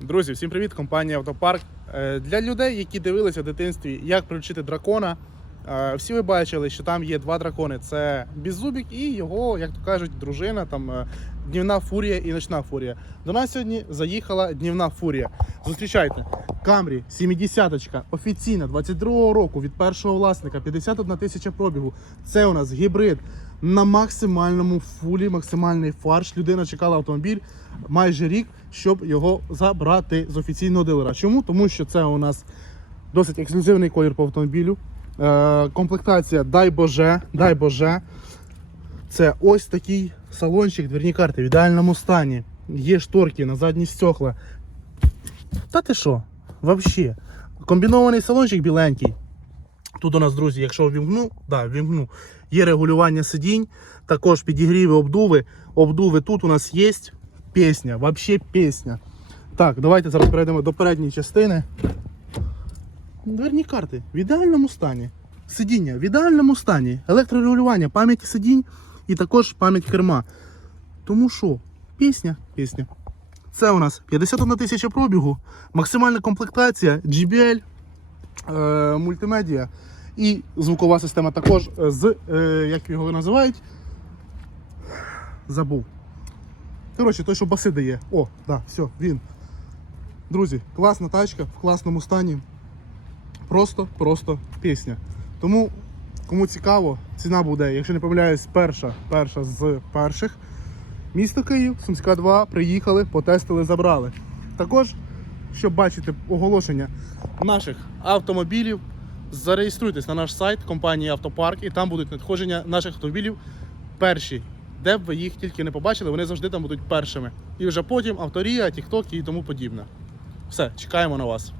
Друзі, всім привіт! Компанія Автопарк. Е, Для людей, які дивилися в дитинстві, як приручити дракона. е, Всі ви бачили, що там є два дракони: це Беззубік і його, як то кажуть, дружина, там е, днівна фурія і ночна фурія. До нас сьогодні заїхала днівна фурія. Зустрічайте, Камрі 70 офіційна 22-го року від першого власника, 51 тисяча пробігу. Це у нас гібрид на максимальному фулі, максимальний фарш. Людина чекала автомобіль майже рік, щоб його забрати з офіційного дилера. Чому? Тому що це у нас досить ексклюзивний колір по автомобілю. Е, комплектація, дай Боже, дай Боже. Це ось такий салончик, дверні карти в ідеальному стані. Є шторки на задні стекла. Та ти що? Вообще. Комбінований салончик біленький. Тут у нас, друзі, якщо вімкну, да, вімкну, є регулювання сидінь, також підігріви, обдуви. Обдуви тут у нас є пісня, вообще пісня. Так, давайте зараз перейдемо до передньої частини. Дверні карти в ідеальному стані. Сидіння в ідеальному стані. Електрорегулювання, пам'ять сидінь і також пам'ять керма. Тому що, пісня, пісня. Це у нас 51 тисяча пробігу, максимальна комплектація, GBL, мультимедіа і звукова система також з, е, як його називають, забув. Коротше, той, що баси дає. О, да, все, він. Друзі, класна тачка в класному стані. Просто, просто пісня. Тому, кому цікаво, ціна буде, якщо не помиляюсь, перша, перша з перших. Місто Київ, Сумська 2, приїхали, потестили, забрали. Також, щоб бачити оголошення наших автомобілів, зареєструйтесь на наш сайт компанії Автопарк, і там будуть надходження наших автомобілів перші. Де б ви їх тільки не побачили, вони завжди там будуть першими. І вже потім авторія, тікток і тому подібне. Все, чекаємо на вас.